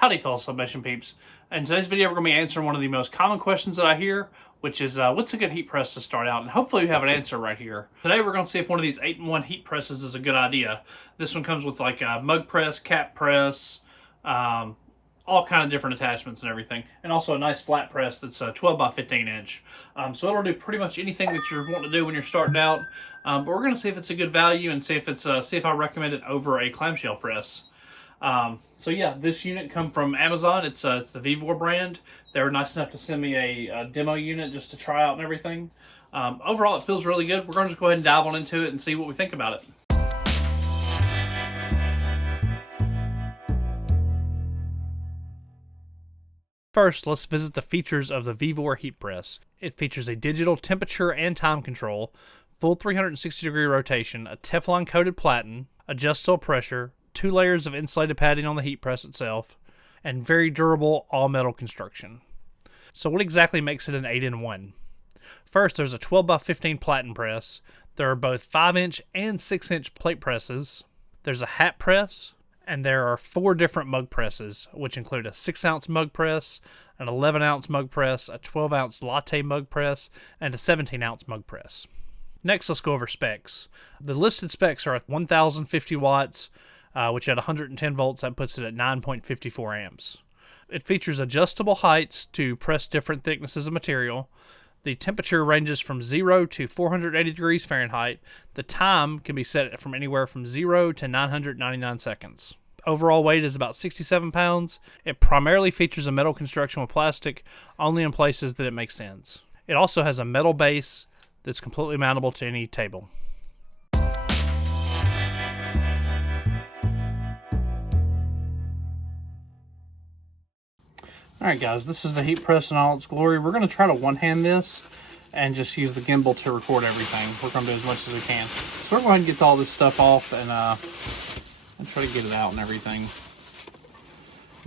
Howdy fellow sublimation peeps. In today's video we're going to be answering one of the most common questions that I hear, which is what's a good heat press to start out? And hopefully we have an answer right here. Today we're going to see if one of these 8-in-1 heat presses is a good idea. This one comes with like a mug press, cap press, all kind of different attachments and everything. And also a nice flat press that's 12 by 15 inch. So it'll do pretty much anything that you're wanting to do when you're starting out. But we're going to see if it's a good value and see if I recommend it over a clamshell press. So yeah, this unit come from Amazon. It's the Vevor brand. They were nice enough to send me a demo unit just to try out and everything. Overall, it feels really good. We're going to just go ahead and dive on into it and see what we think about it. First, let's visit the features of the Vevor heat press. It features a digital temperature and time control, full 360-degree rotation, a Teflon coated platen, adjustable pressure, 2 layers of insulated padding on the heat press itself, and very durable all-metal construction. So what exactly makes it an 8-in-1? First, there's a 12 by 15 platen press. There are both 5-inch and 6-inch plate presses. There's a hat press, and there are 4 different mug presses, which include a 6-ounce mug press, an 11-ounce mug press, a 12-ounce latte mug press, and a 17-ounce mug press. Next, let's go over specs. The listed specs are at 1050 watts, which at 110 volts, that puts it at 9.54 amps. It features adjustable heights to press different thicknesses of material. The temperature ranges from 0 to 480 degrees Fahrenheit. The time can be set from anywhere from 0 to 999 seconds. Overall weight is about 67 pounds. It primarily features a metal construction with plastic, only in places that it makes sense. It also has a metal base that's completely mountable to any table. Alright guys, this is the heat press in all its glory. We're going to try to one-hand this and just use the gimbal to record everything. We're going to do as much as we can. So we're going to get all this stuff off and try to get it out and everything.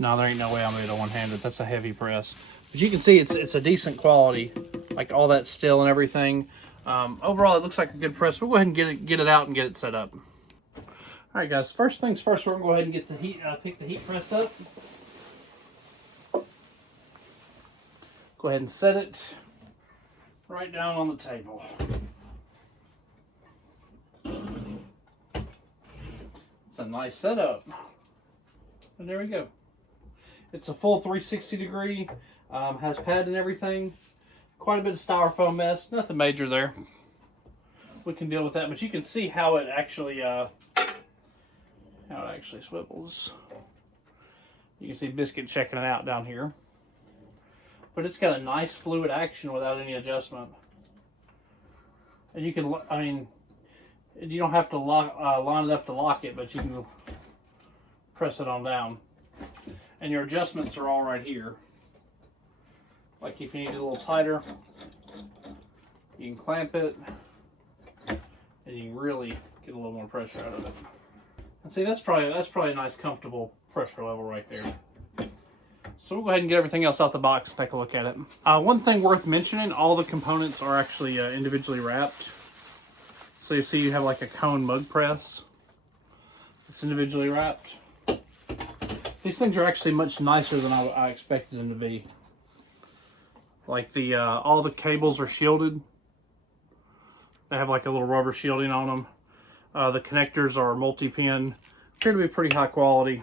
No, there ain't no way I'm going to one-hand it. That's a heavy press. But you can see it's a decent quality. Like all that steel and everything. Overall, it looks like a good press. We'll go ahead and get it out and get it set up. Alright guys, first things first, we're going to go ahead and get the heat, pick the heat press up. Go ahead and set it right down on the table. It's a nice setup. And there we go. It's a full 360 degree, has pad and everything. Quite a bit of styrofoam mess, nothing major there. We can deal with that, but you can see how it actually swivels. You can see Biscuit checking it out down here. But it's got a nice fluid action without any adjustment. And you can, I mean, you don't have to line it up to lock it, but you can press it on down. And your adjustments are all right here. Like if you need it a little tighter, you can clamp it, and you can really get a little more pressure out of it. And see, that's probably a nice comfortable pressure level right there. So we'll go ahead and get everything else out the box and take a look at it. One thing worth mentioning, all the components are actually individually wrapped. So you see you have like a cone mug press. It's individually wrapped. These things are actually much nicer than I expected them to be. Like all the cables are shielded. They have like a little rubber shielding on them. The connectors are multi-pin. Appear to be pretty high quality.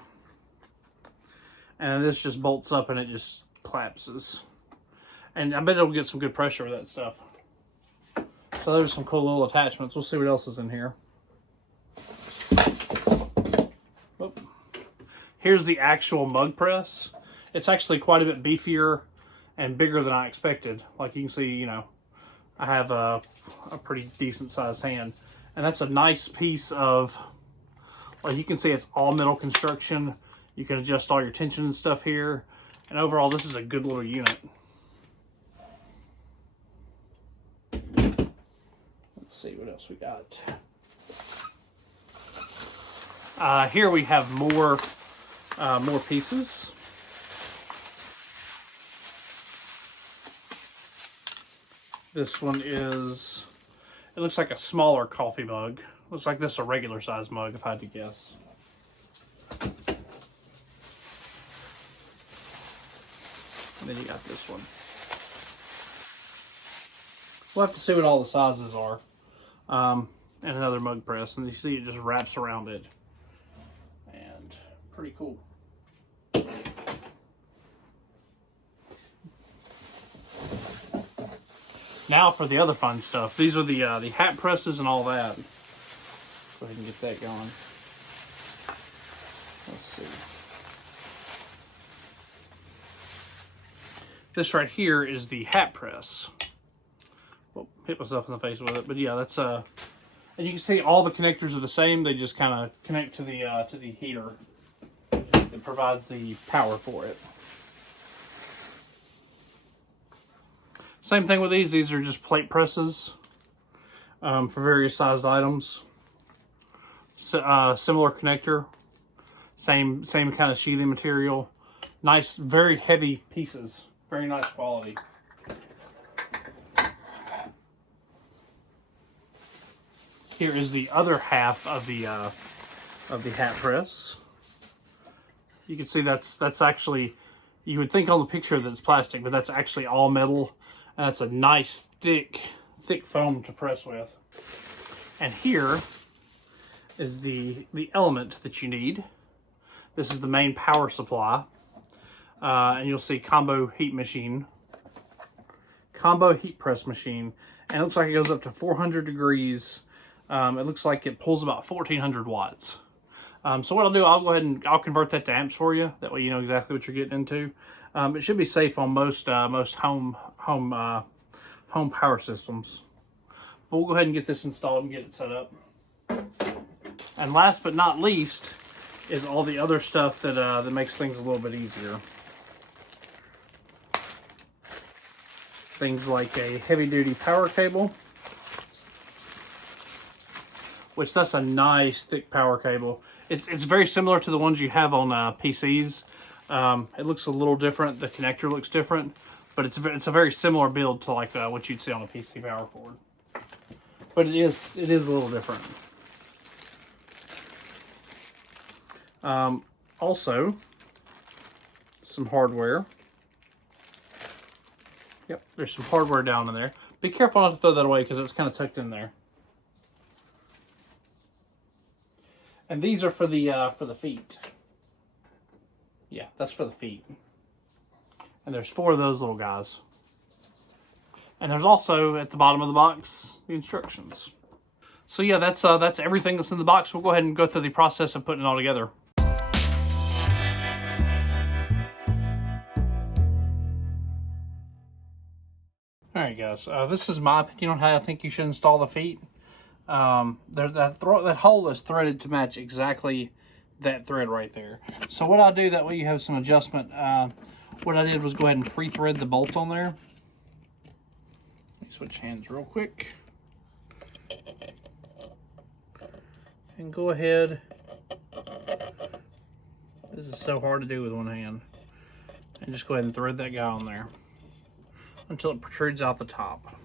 And this just bolts up and it just collapses. And I bet it'll get some good pressure with that stuff. So there's some cool little attachments. We'll see what else is in here. Whoop. Here's the actual mug press. It's actually quite a bit beefier and bigger than I expected. Like you can see, you know, I have a pretty decent sized hand. And that's a nice piece of, like you can see it's all metal construction. You can adjust all your tension and stuff here. And overall, this is a good little unit. Let's see what else we got. Here we have more pieces. This one is, it looks like a smaller coffee mug. Looks like this is a regular size mug if I had to guess. And then you got this one. We'll have to see what all the sizes are. And another mug press. And you see it just wraps around it. And pretty cool. Now for the other fun stuff. These are the hat presses and all that. Go ahead and get that going. Let's see. This right here is the hat press. Well, hit myself in the face with it, but yeah, that's and you can see all the connectors are the same. They just kind of connect to the heater that provides the power for it. Same thing with these. These are just plate presses for various sized items. Similar connector, same kind of sheathing material. Nice, very heavy pieces. Very nice quality. Here is the other half of the hat press. You can see that's actually, you would think on the picture that it's plastic, but that's actually all metal. And that's a nice thick foam to press with. And here is the element that you need. This is the main power supply. And you'll see combo heat machine. Combo heat press machine. And it looks like it goes up to 400 degrees. It looks like it pulls about 1400 watts. So what I'll do, I'll go ahead and I'll convert that to amps for you. That way you know exactly what you're getting into. It should be safe on most home power systems. But we'll go ahead and get this installed and get it set up. And last but not least is all the other stuff that makes things a little bit easier. Things like a heavy-duty power cable, which that's a nice thick power cable. It's very similar to the ones you have on PCs. It looks a little different. The connector looks different, but it's a very similar build to like what you'd see on a PC power cord. But it is a little different. Also, some hardware. Yep, there's some hardware down in there. Be careful not to throw that away because it's kind of tucked in there. And these are for the feet. Yeah, that's for the feet. And there's 4 of those little guys. And there's also at the bottom of the box the instructions. So yeah, that's everything that's in the box. We'll go ahead and go through the process of putting it all together. Alright guys, this is my opinion on how I think you should install the feet. That hole is threaded to match exactly that thread right there. So what I'll do, that way you have some adjustment. What I did was go ahead and pre-thread the bolt on there. Let me switch hands real quick. And go ahead. This is so hard to do with one hand. And just go ahead and thread that guy on there until it protrudes out the top.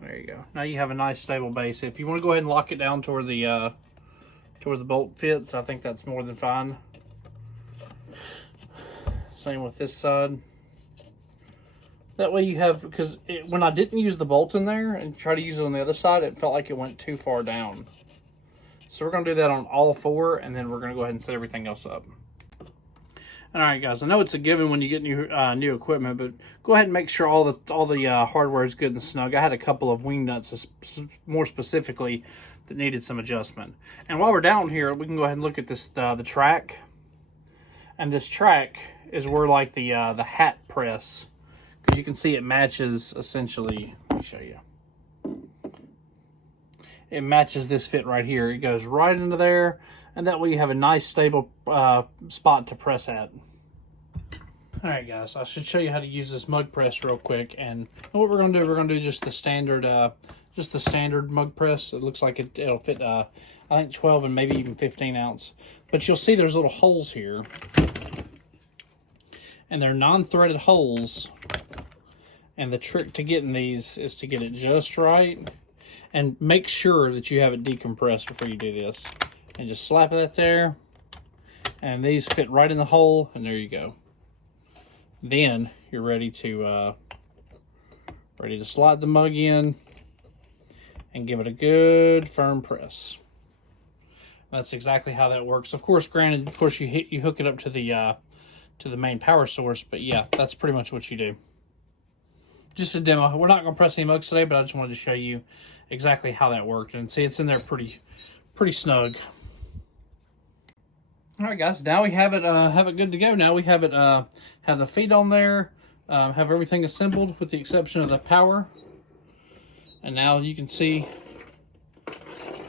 There you go. Now you have a nice stable base. If you want to go ahead and lock it down to where the bolt fits, I think that's more than fine. Same with this side. That way you have, because when I didn't use the bolt in there and try to use it on the other side, it felt like it went too far down. So we're going to do that on all 4, and then we're going to go ahead and set everything else up. Alright guys, I know it's a given when you get new equipment, but go ahead and make sure all the hardware is good and snug. I had a couple of wing nuts more specifically that needed some adjustment. And while we're down here, we can go ahead and look at this the track. And this track is where like the hat press, because you can see it matches essentially. Let me show you. It matches this fit right here. It goes right into there. And that way you have a nice stable spot to press at. Alright guys, I should show you how to use this mug press real quick. And what we're going to do, we're going to do just the standard mug press. It looks like it'll fit I think 12 and maybe even 15 ounce. But you'll see there's little holes here. And they're non-threaded holes. And the trick to getting these is to get it just right. And make sure that you have it decompressed before you do this. And just slap that there, and these fit right in the hole, and there you go. Then you're ready to slide the mug in and give it a good firm press. That's exactly how that works. Of course, granted, you hook it up to the main power source, but yeah, that's pretty much what you do. Just a demo. We're not going to press any mugs today, but I just wanted to show you exactly how that worked. And see, it's in there pretty snug. All right, guys. Now we have it good to go. Now we have it have the feet on there, have everything assembled with the exception of the power. And now you can see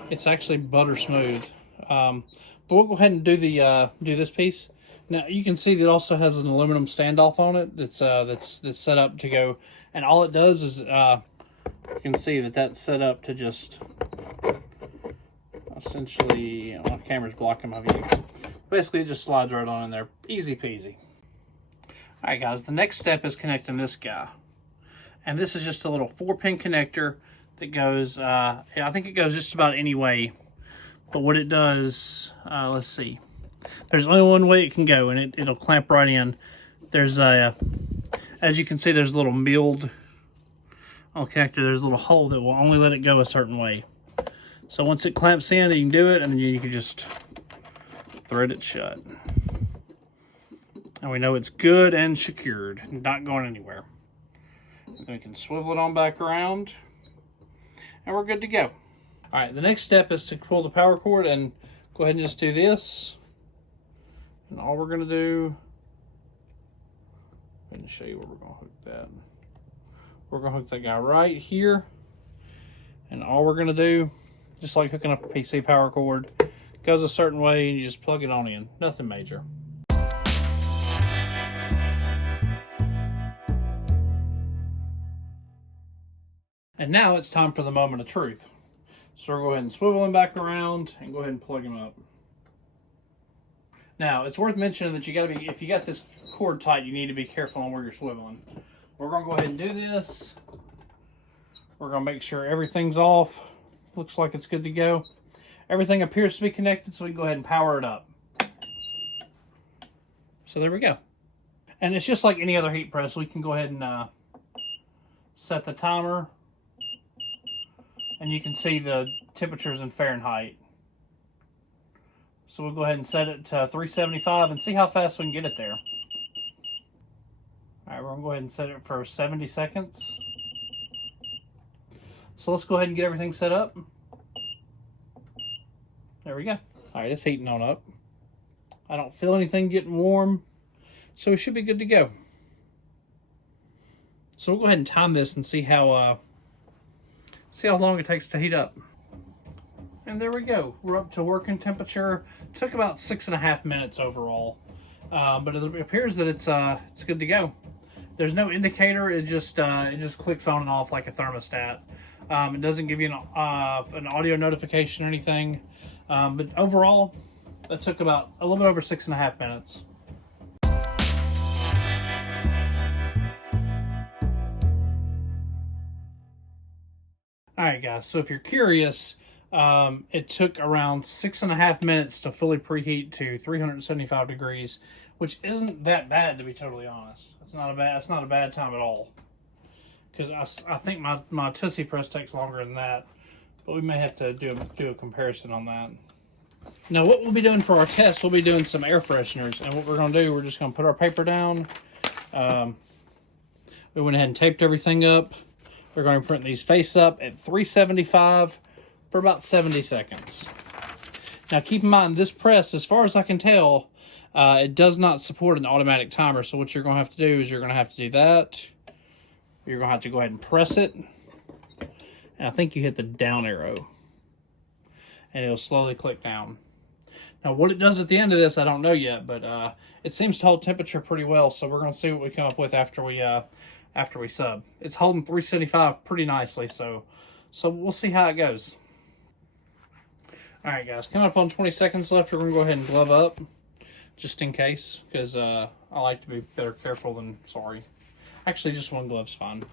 it's actually butter smooth. But we'll go ahead and do this piece. Now you can see that it also has an aluminum standoff on it that's set up to go, and all it does is you can see that that's set up to just essentially, my camera's blocking my view. Basically, it just slides right on in there, easy peasy. All right, guys. The next step is connecting this guy, and this is just a little 4-pin connector that goes. I think it goes just about any way. But what it does, let's see. There's only one way it can go, and it'll clamp right in. There's a, as you can see, there's a little milled on the connector. There's a little hole that will only let it go a certain way. So once it clamps in, you can do it, and then you can just thread it shut. And we know it's good and secured, not going anywhere. And we can swivel it on back around, and we're good to go. All right, the next step is to pull the power cord and go ahead and just do this. And all we're gonna do, I'm gonna show you where we're gonna hook that. We're gonna hook that guy right here. And all we're gonna do, just like hooking up a PC power cord, goes a certain way and you just plug it on in, nothing major. And now it's time for the moment of truth. So we'll go ahead and swivel him back around and go ahead and plug him up. Now, it's worth mentioning that if you got this cord tight, you need to be careful on where you're swiveling. We're going to go ahead and do this. We're going to make sure everything's off. Looks like it's good to go. Everything appears to be connected, so we can go ahead and power it up. So there we go. And it's just like any other heat press. We can go ahead and set the timer. And you can see the temperatures in Fahrenheit. So we'll go ahead and set it to 375 and see how fast we can get it there. All right, we're gonna go ahead and set it for 70 seconds. So let's go ahead and get everything set up. There we go. All right, it's heating on up. I don't feel anything getting warm, so we should be good to go. So we'll go ahead and time this and see how long it takes to heat up. And there we go. We're up to working temperature. Took about 6.5 minutes overall, but it appears that it's good to go. There's no indicator. It just clicks on and off like a thermostat. It doesn't give you an audio notification or anything. But overall, that took about a little bit over 6.5 minutes. All right, guys. So if you're curious, it took around 6.5 minutes to fully preheat to 375 degrees, which isn't that bad, to be totally honest. It's not a bad time at all. Because I think my Tusy press takes longer than that, but we may have to do a comparison on that. Now, what we'll be doing for our test, we'll be doing some air fresheners, and what we're going to do, we're just going to put our paper down. We went ahead and taped everything up. We're going to print these face up at 375 for about 70 seconds. Now keep in mind, this press, as far as I can tell, it does not support an automatic timer. So what you're going to have to do is you're going to have to do that. You're going to have to go ahead and press it. And I think you hit the down arrow. And it'll slowly click down. Now what it does at the end of this, I don't know yet, but it seems to hold temperature pretty well. So we're going to see what we come up with after we sub. It's holding 375 pretty nicely, so we'll see how it goes. All right, guys, coming up on 20 seconds left. We're gonna go ahead and glove up, just in case, because I like to be better careful than sorry. Actually, just one glove's fine.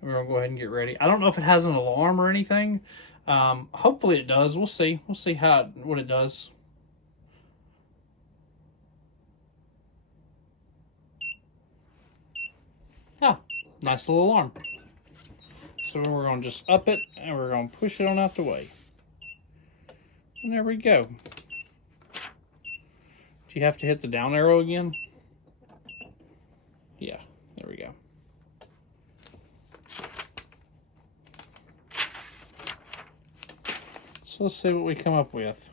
We're gonna go ahead and get ready. I don't know if it has an alarm or anything. Hopefully it does. We'll see. We'll see what it does. Nice little alarm. So we're going to just up it, and we're going to push it on out the way. And there we go. Do you have to hit the down arrow again? Yeah, there we go. So let's see what we come up with.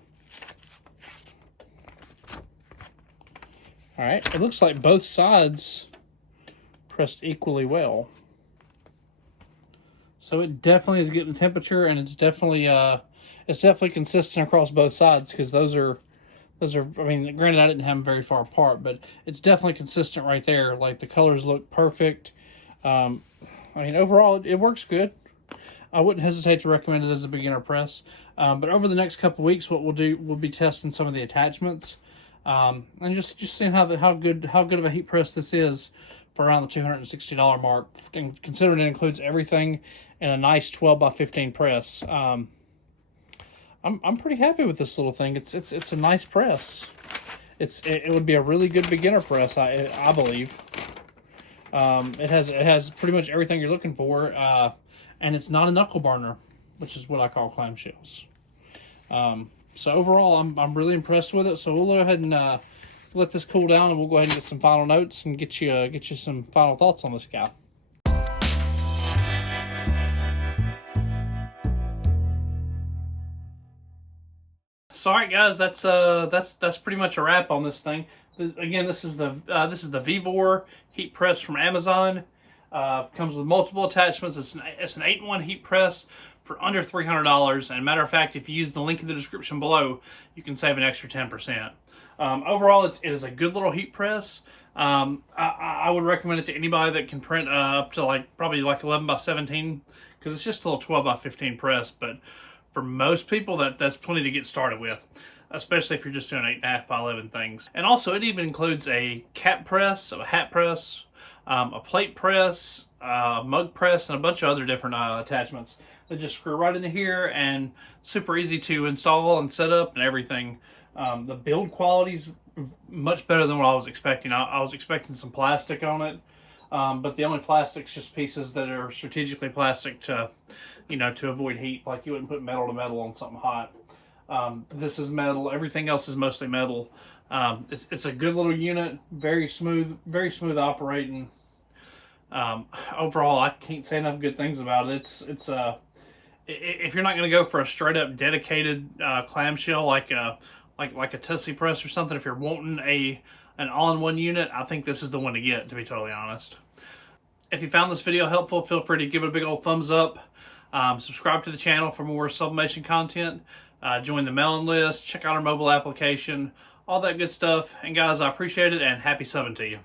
All right, it looks like both sides pressed equally well. So it definitely is getting temperature, and it's definitely consistent across both sides, because those are, I mean, granted I didn't have them very far apart, but it's definitely consistent right there. Like, the colors look perfect. I mean, overall it works good. I wouldn't hesitate to recommend it as a beginner press. But over the next couple weeks, what we'll be testing some of the attachments, and just seeing how good of a heat press this is for around the $260 mark, considering it includes everything in a nice 12x15 press. I'm pretty happy with this little thing. It's a nice press. It would be a really good beginner press, I believe. It has pretty much everything you're looking for, and it's not a knuckle burner, which is what I call clamshells. So overall, I'm really impressed with it. So we'll go ahead and let this cool down, and we'll go ahead and get some final notes and get you some final thoughts on this guy. So, all right, guys, that's pretty much a wrap on this thing. Again, this is the Vevor heat press from Amazon. Comes with multiple attachments. It's an 8-in-1 heat press for under $300. And matter of fact, if you use the link in the description below, you can save an extra 10%. Overall, it is a good little heat press. I would recommend it to anybody that can print up to probably 11x17, because it's just a little 12x15 press. But for most people, that's plenty to get started with, especially if you're just doing 8.5x11 things. And also, it even includes a cap press, so a hat press, a plate press, mug press, and a bunch of other different attachments that just screw right into here, and super easy to install and set up and everything. The build quality's much better than what I was expecting. I was expecting some plastic on it, but the only plastic's just pieces that are strategically plastic to, to avoid heat. Like, you wouldn't put metal to metal on something hot. This is metal. Everything else is mostly metal. It's a good little unit. Very smooth operating. Overall, I can't say enough good things about it. If you're not going to go for a straight up dedicated clamshell like a Tusy press or something, if you're wanting an all-in-one unit, I think this is the one to get, to be totally honest. If you found this video helpful, feel free to give it a big old thumbs up. Subscribe to the channel for more sublimation content. Join the mailing list. Check out our mobile application. All that good stuff. And guys, I appreciate it, and happy subbing to you.